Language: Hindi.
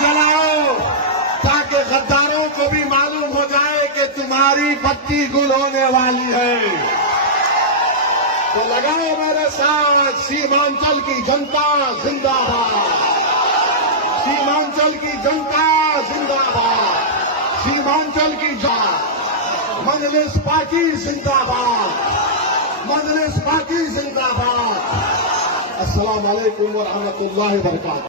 चलाओ ताकि गद्दारों को भी मालूम हो जाए कि तुम्हारी बत्ती गुल होने वाली है। तो लगाओ मेरे साथ, सीमांचल की जनता जिंदाबाद, सीमांचल की जनता जिंदाबाद, सीमांचल की मजलिस पार्टी जिंदाबाद, मजलिस पार्टी जिंदाबाद। अस्सलाम वालेकुम व रहमतुल्लाहि व बरकातहू।